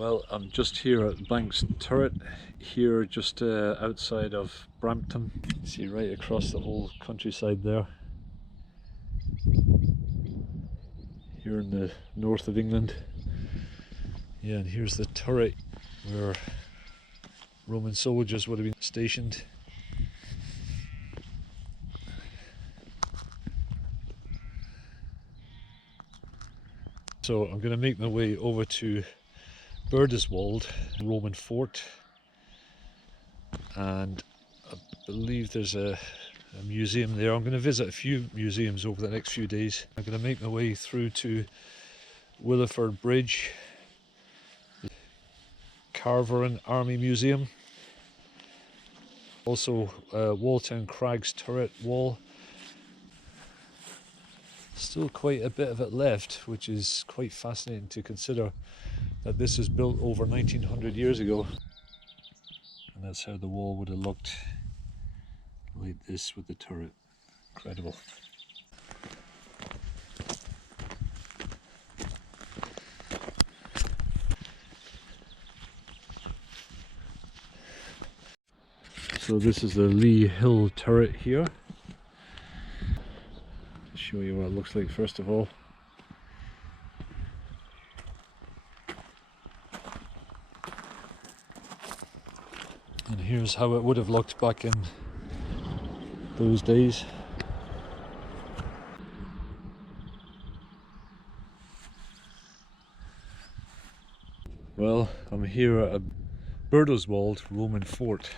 Well, I'm just here at Banks Turret, here just outside of Brampton. You see right across the whole countryside there. Here in the north of England. Yeah, and here's the turret where Roman soldiers would have been stationed. So I'm going to make my way over to Birdeswald, Roman fort, and I believe there's a museum there. I'm going to visit a few museums over the next few days. I'm going to make my way through to Willeford Bridge, Carveran Army Museum, also Walltown Crags turret wall. Still quite a bit of it left, which is quite fascinating to consider that this was built over 1900 years ago, and that's how the wall would have looked, like this with the turret. Incredible. So this is the Lee Hill turret here. I'll show you what it looks like first of all. And here's how it would have looked back in those days. Well, I'm here at a Birdeswald Roman fort,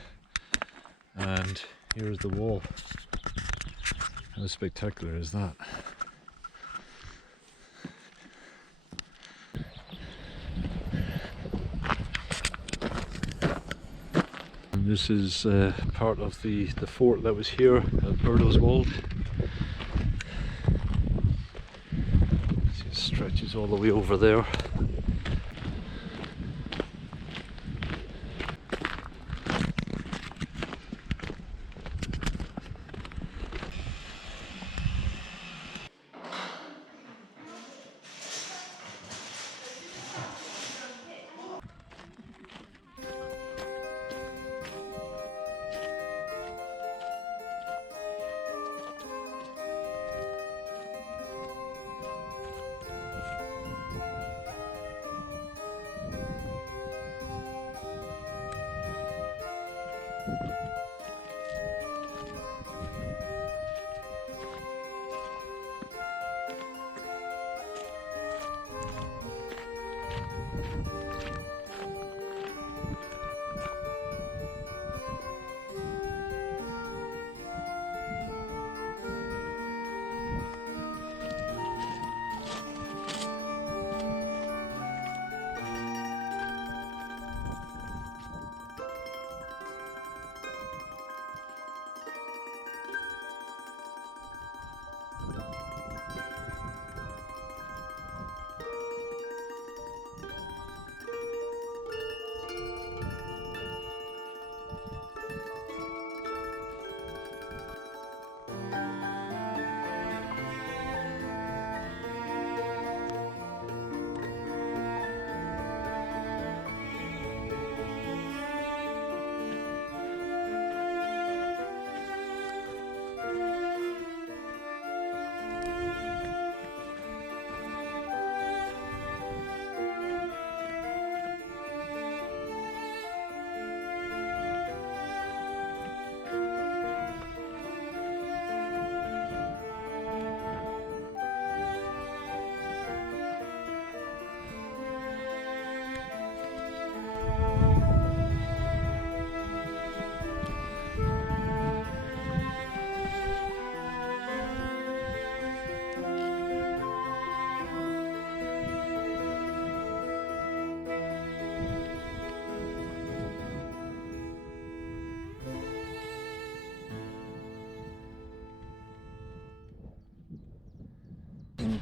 and here's the wall. How spectacular is that? And this is part of the fort that was here at Birdeswald. It stretches all the way over there.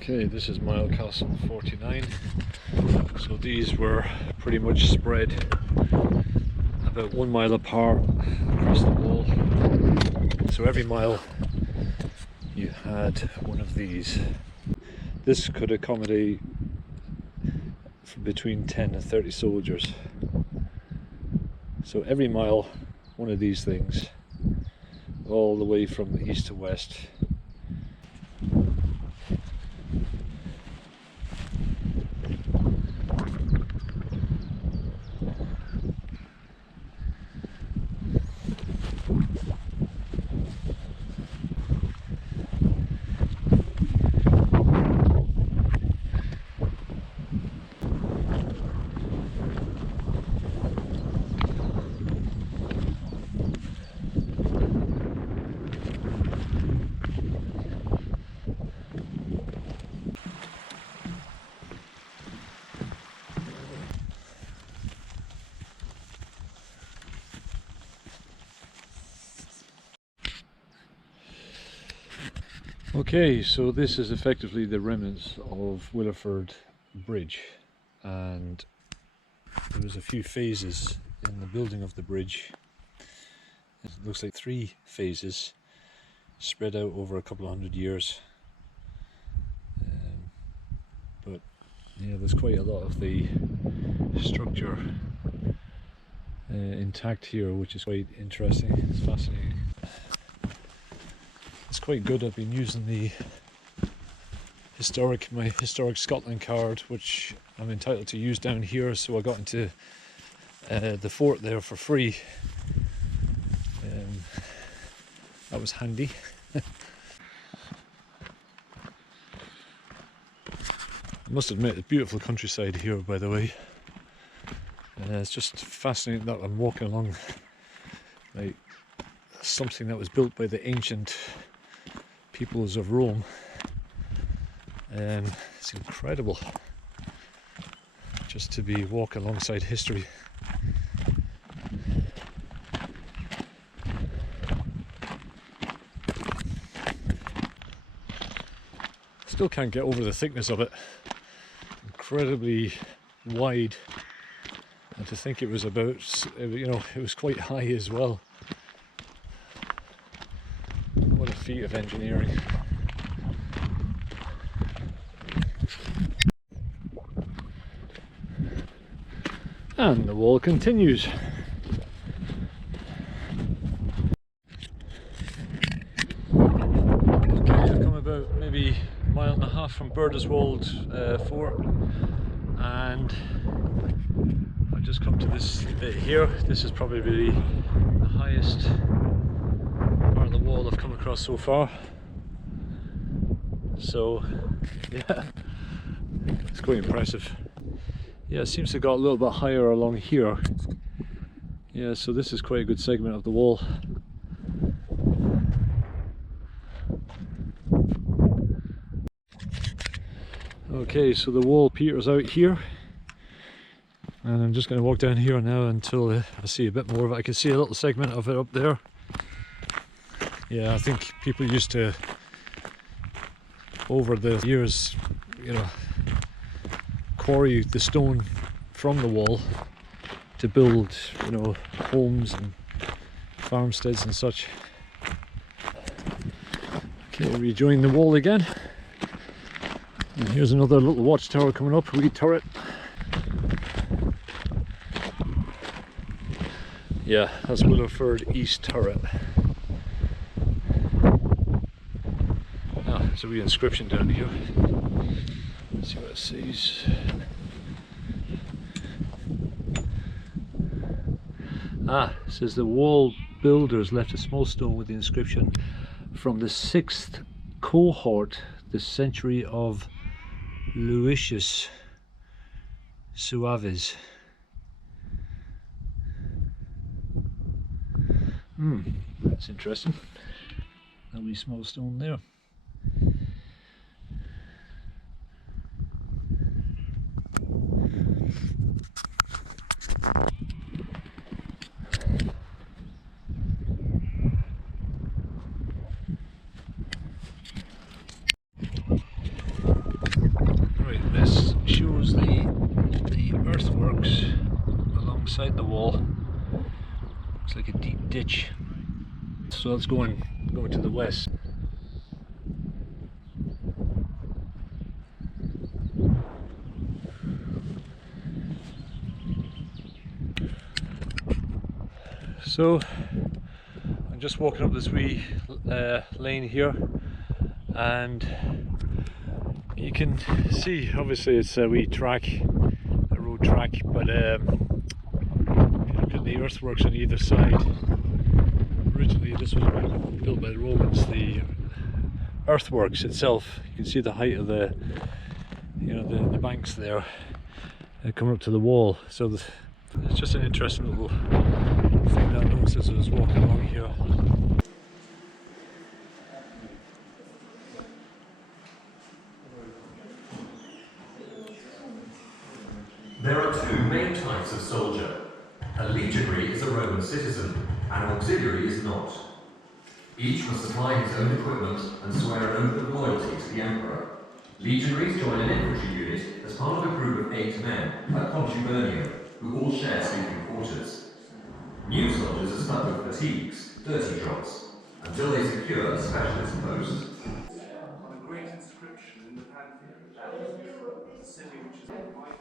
Okay, this is Mile Castle 49. So these were pretty much spread about 1 mile apart across the wall. So every mile you had one of these. This could accommodate for between 10 and 30 soldiers. So every mile, one of these things, all the way from the east to west. Okay, so this is effectively the remnants of Willowford Bridge, and there was a few phases in the building of the bridge. It looks like 3 phases spread out over a couple of hundred years, but yeah, there's quite a lot of the structure intact here, which is quite interesting. It's fascinating. It's quite good. I've been using my historic Scotland card, which I'm entitled to use down here, so I got into the fort there for free. That was handy. I must admit, it's beautiful countryside here, by the way. It's just fascinating that I'm walking along like something that was built by the ancient peoples of Rome. It's incredible just to be walking alongside history. Still can't get over the thickness of it. Incredibly wide, and to think it was about, you know, it was quite high as well. What a feat of engineering. And the wall continues. Okay, I've come about maybe a mile and a half from Burdeswold Fort, and I've just come to this bit here. This is probably the highest part of the wall I've come across so far. So yeah, it's quite impressive. Yeah, it seems to have got a little bit higher along here. Yeah, so this is quite a good segment of the wall. Okay, so the wall peters out here, and I'm just going to walk down here now until I see a bit more of it. I can see a little segment of it up there. Yeah, I think people used to, over the years, you know, quarry the stone from the wall to build, you know, homes and farmsteads and such. Okay, rejoin the wall again. And here's another little watchtower coming up, a wee turret. Yeah, that's Willowford East Turret. Ah, there's a wee inscription down here. Let's see what it says. Ah, it says the wall builders left a small stone with the inscription "From the 6th cohort, the century of Lucius Suaves." That's interesting. A wee small stone there. Right, this shows the earthworks alongside the wall. It's like a deep ditch. So that's going to the west. So I'm just walking up this wee lane here, and you can see obviously it's a wee track, a road track, but if you look at the earthworks on either side, originally this was built by the Romans. The earthworks itself, you can see the height of the, you know, the banks there coming up to the wall. So it's just an interesting little thing that I noticed as I was walking along here. There are two main types of soldier. A legionary is a Roman citizen, and an auxiliary is not. Each must supply his own equipment and swear an oath of loyalty to the emperor. Legionaries join an infantry unit as part of a group of 8 men, a contubernium, who all share sleeping quarters. New soldiers are stuck with fatigues, dirty drops, until they secure a specialist post. On a great inscription in the Pantheon, a city which is mighty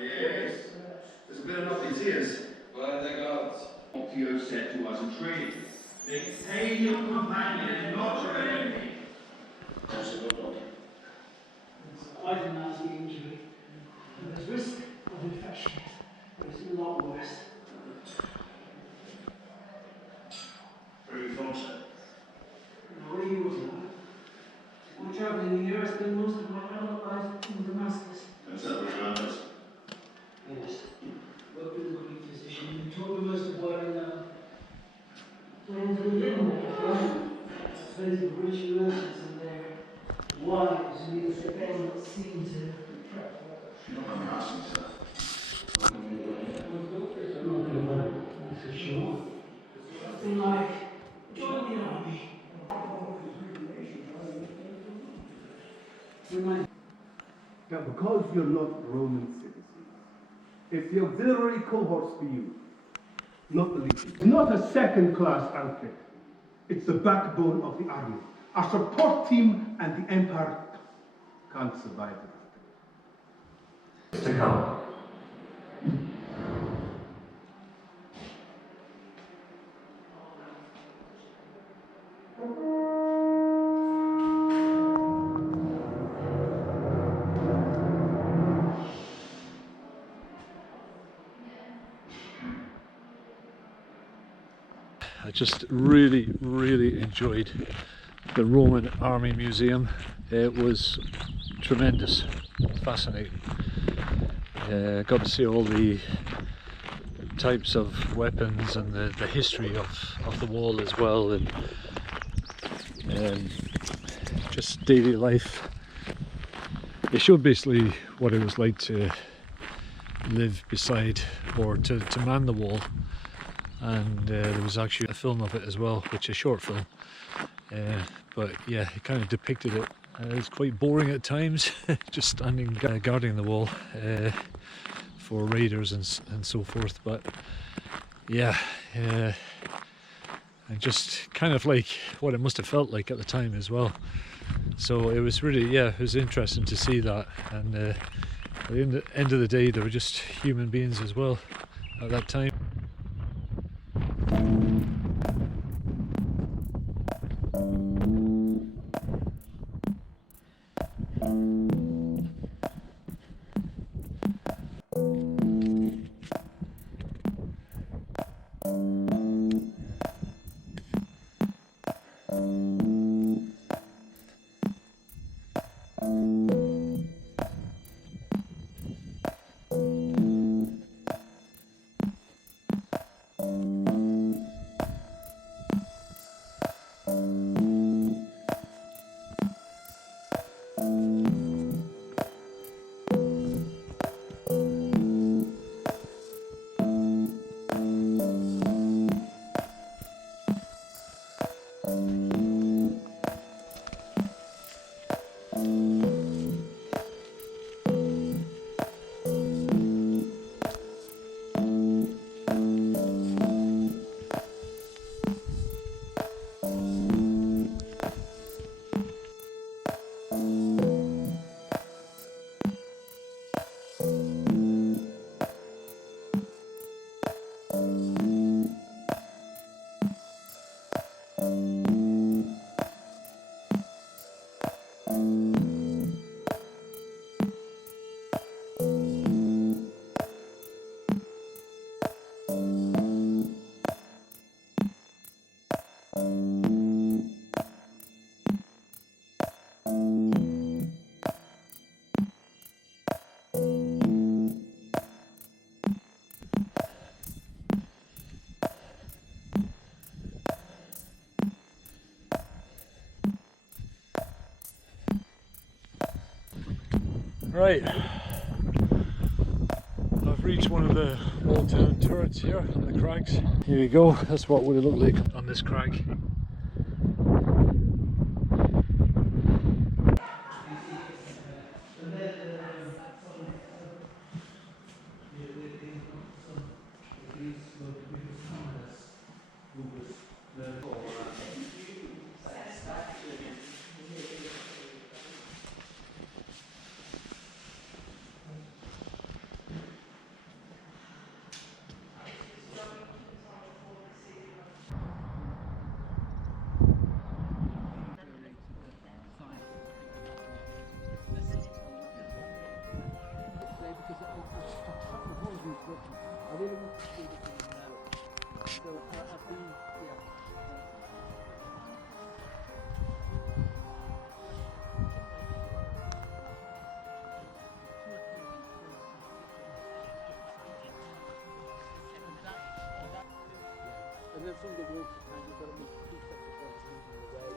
Yes, there's a bit of nothing tears. By the gods. Theo said to us in training, maintain your companion, not your enemy. It's quite a nasty injury. And there's risk of infection, but it's a lot worse. Very fortunate. Now, what do you do? I'm traveling here. I spend most of my adult life in Damascus. That's that way around us. Yes. Worked with a Greek physician and taught me most of what I know. And to begin with, friends of rich merchants and their wives who used to bend what seemed to prep. You're not my asking, sir. That's for sure. Something like join the army. Now, because you're not Roman citizens, it's the auxiliary cohorts for you, not the legion. It's not a second-class outfit. It's the backbone of the army. Our support team and the Empire can't survive without them. To come. I just really enjoyed the Roman Army Museum. It was tremendous, fascinating. Got to see all the types of weapons and the history of the wall as well, and just daily life. It showed basically what it was like to live beside or to man the wall. And there was actually a film of it as well, which is a short film, but yeah, it kind of depicted it. It was quite boring at times, just standing guarding the wall for raiders and so forth, but yeah, and just kind of like what it must have felt like at the time as well. So it was really, yeah, it was interesting to see that, and at the end of the day they were just human beings as well at that time. Right, I've reached one of the old town turrets here on the crags. Here you go, that's what would it look like on this crag. And then some of the water tanks, you've got to make 2 sets of points using the way.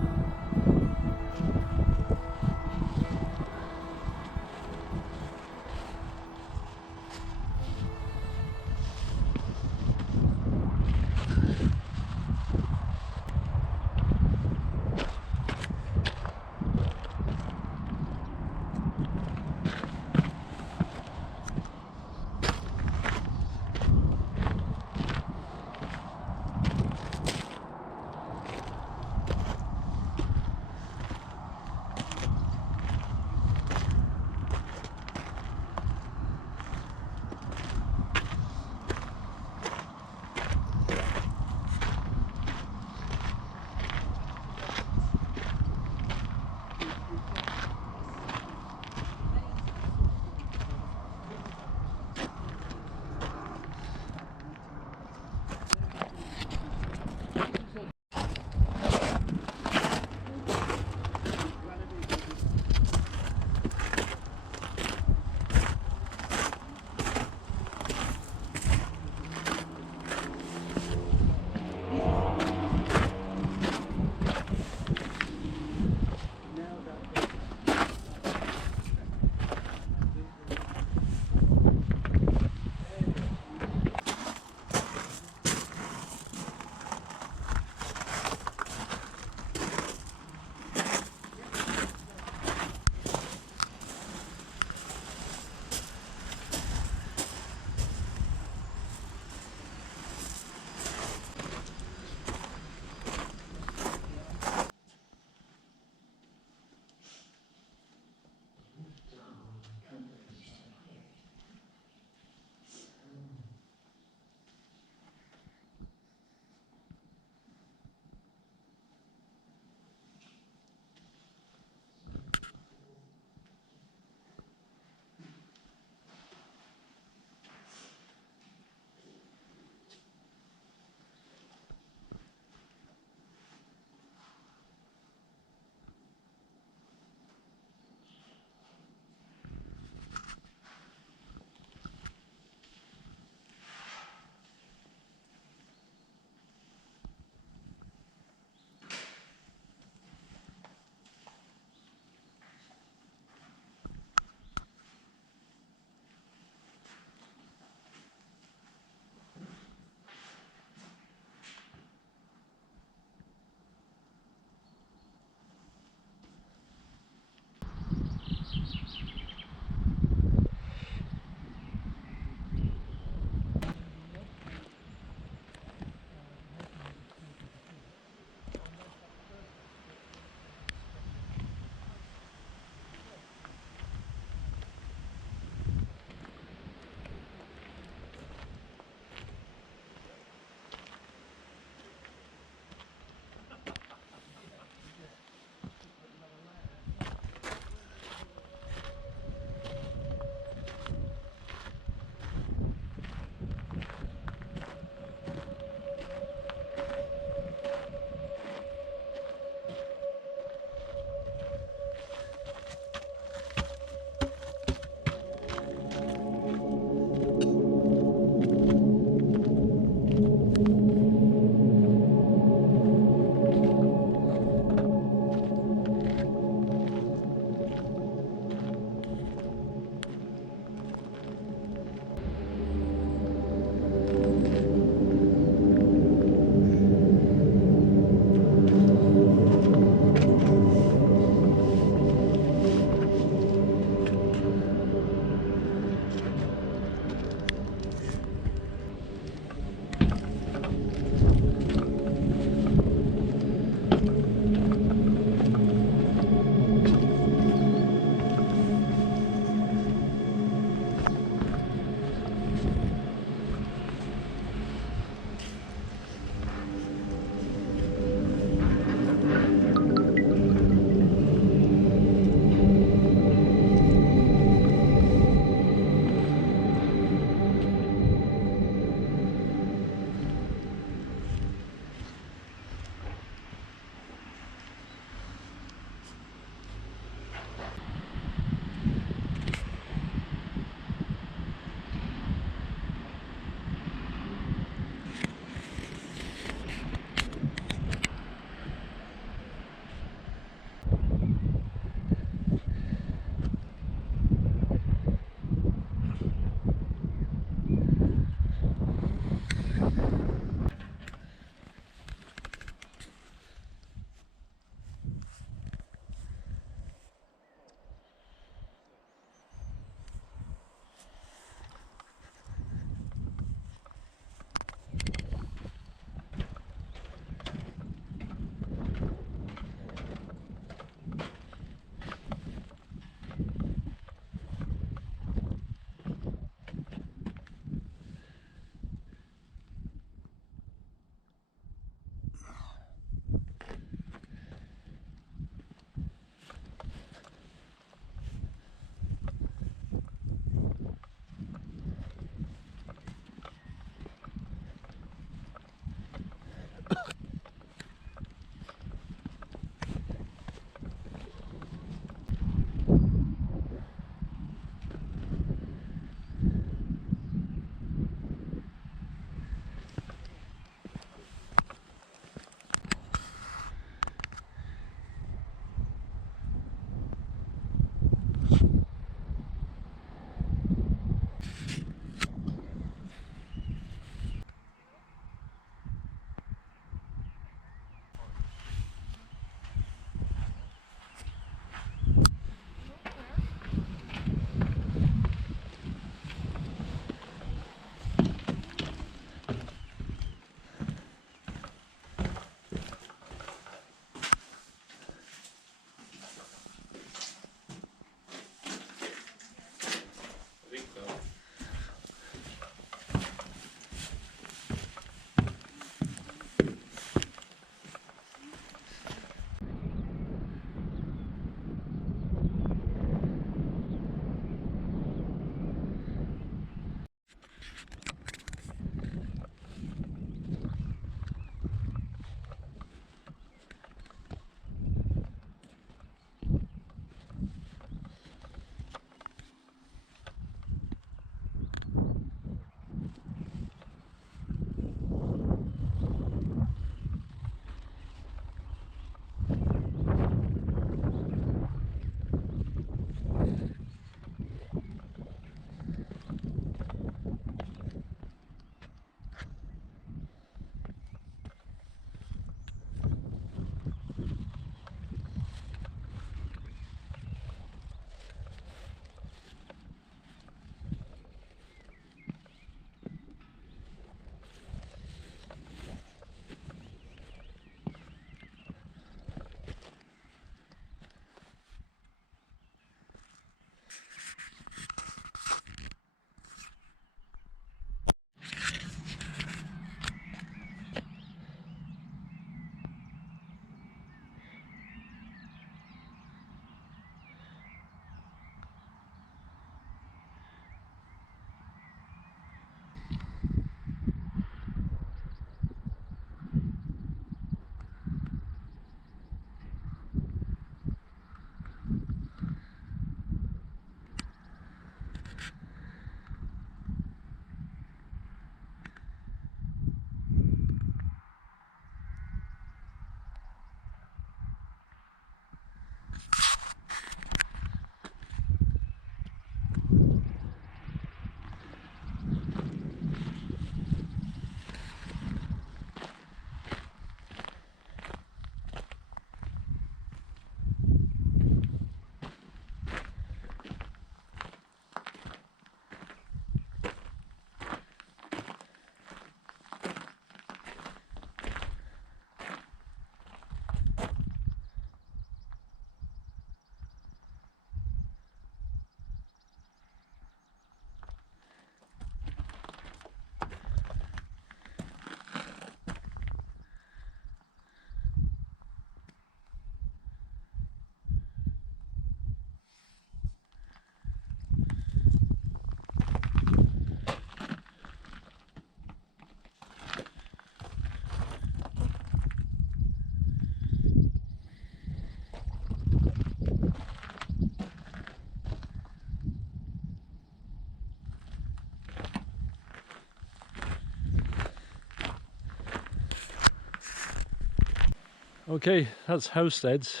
Okay, that's Housesteads.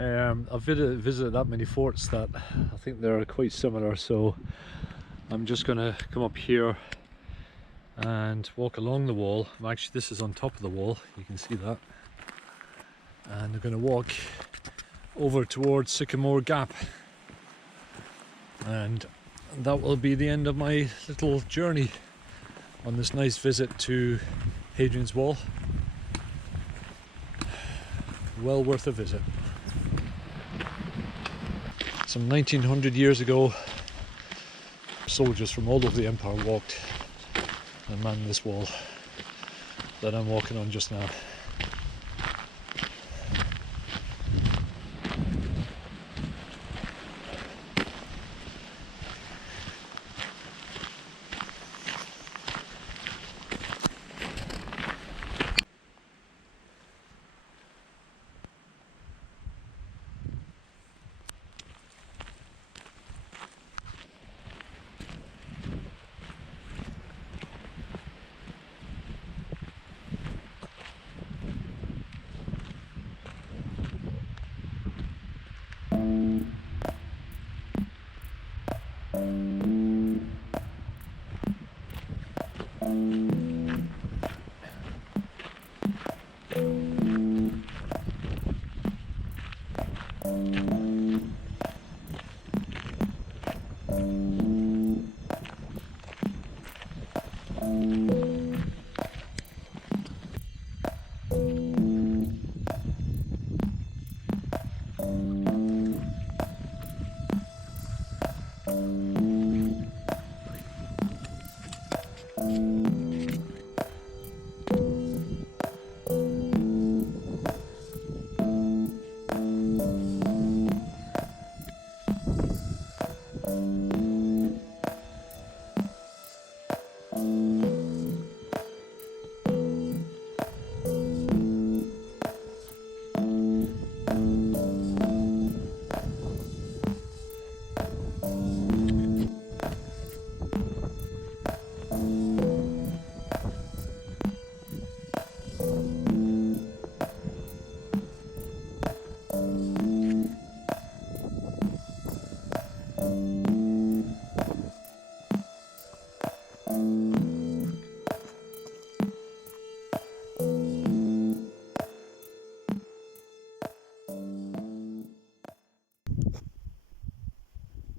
I've visited that many forts that I think they're quite similar, so I'm just going to come up here and walk along the wall. Actually, this is on top of the wall, you can see that. And I'm going to walk over towards Sycamore Gap. And that will be the end of my little journey on this nice visit to Hadrian's Wall. Well worth a visit. Some 1900 years ago, soldiers from all over the empire walked and manned this wall that I'm walking on just now.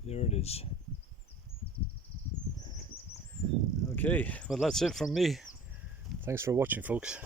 There it is. Okay, well that's it from me. Thanks for watching, folks.